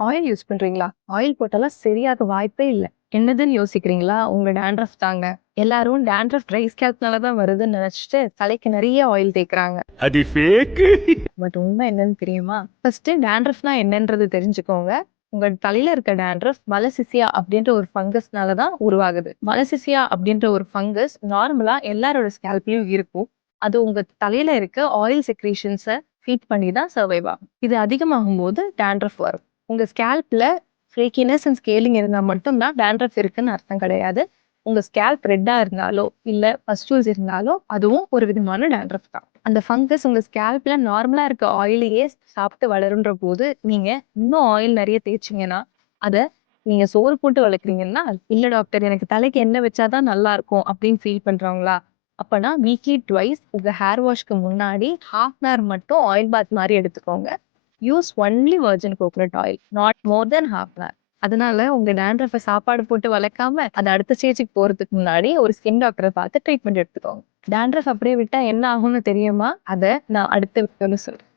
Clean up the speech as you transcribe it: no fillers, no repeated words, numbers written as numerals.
Oil use பண்றீங்களா? Oil போட்டாலாம் சரியாக வாய்ப்பே இல்ல. என்னதுன்னு யோசிக்கிறீங்களா? உங்க டாண்ட்ரஃப் தாங்க. எல்லாரும் டாண்ட்ரஃப் ட்ரை ஸ்கேல்ப்னால தான் வருதுன்னு நெனச்சுட்டு தலைக்கு நெறைய ஆயில் தேய்க்கிறாங்க. அது ஃபேக்கு. பட் உண்மை என்னன்னு தெரியுமா? ஃபர்ஸ்ட்டு டாண்ட்ரஃப்னா என்னன்றது தெரிஞ்சுக்கோங்க. உங்க தலையில இருக்க டாண்ட்ரஃப் மலசிசியா அப்படின்ற ஒரு ஃபங்கஸ்னால தான் உருவாகுது. மலசிசியா அப்படின்ற ஒரு ஃபங்கஸ் நார்மலா எல்லாரோட ஸ்கேல்ப்லயும் இருக்கும். அது உங்க தலையில இருக்க ஆயில் செக்ரீஷன்ஸ ஃபீட் பண்ணி தான் சர்வைவ் ஆகும். இது அதிகமாகும்போது டாண்ட்ரஃப் வரும். உங்க ஸ்கேல்ப்ல ஃப்ளேக்கினஸ் அண்ட் ஸ்கேலிங் இருந்தா மட்டும் தான் டாண்ட்ரஃப் இருக்குன்னு அர்த்தம் கிடையாது. உங்க ஸ்கேல்ப் ரெட்டா இருந்தாலோ, இல்ல பஸ்டியூல்ஸ் இருந்தாலோ அதுவும் ஒரு விதமான டாண்ட்ரஃப் தான். அந்த ஃபங்கஸ் உங்க ஸ்கேல்ப்ல நார்மலா இருக்க ஆயிலையே சாப்பிட்டு வளருன்ற போது, நீங்க இன்னும் ஆயில் நெறைய தேய்ச்சீங்கன்னா, அத நீங்க சோறு போட்டு வளர்க்குறீங்கன்னா, "இல்ல டாக்டர் எனக்கு தலைக்கு எண்ணெய் வச்சா தான் நல்லாருக்கும்" அப்படின்னு ஃபீல் பண்றவங்களா? அப்பன்னா வீக்லி ட்வைஸ் உங்க ஹேர் வாஷ்க்கு முன்னாடி 1/2 அன் ஹவர் மட்டும் ஆயில் பாத் மாரி எடுத்துக்கோங்க. Use only virgin coconut oil. Not more then 1/2 an hour. அதனால உங்க டாண்ட்ரஃப்ப சாப்பாடு போட்டு வளர்க்காம, அது அடுத்த ஸ்டேஜ்க்கு போறதுக்கு முன்னாடி ஒரு ஸ்கின் டாக்டர பார்த்து ட்ரீட்மெண்ட் எடுத்துக்கோங்க. டாண்ட்ரஃப் அப்படியே விட்டா என்ன ஆகும்னு தெரியுமா? அத நான் அடுத்த வீடியோல சொல்றேன்.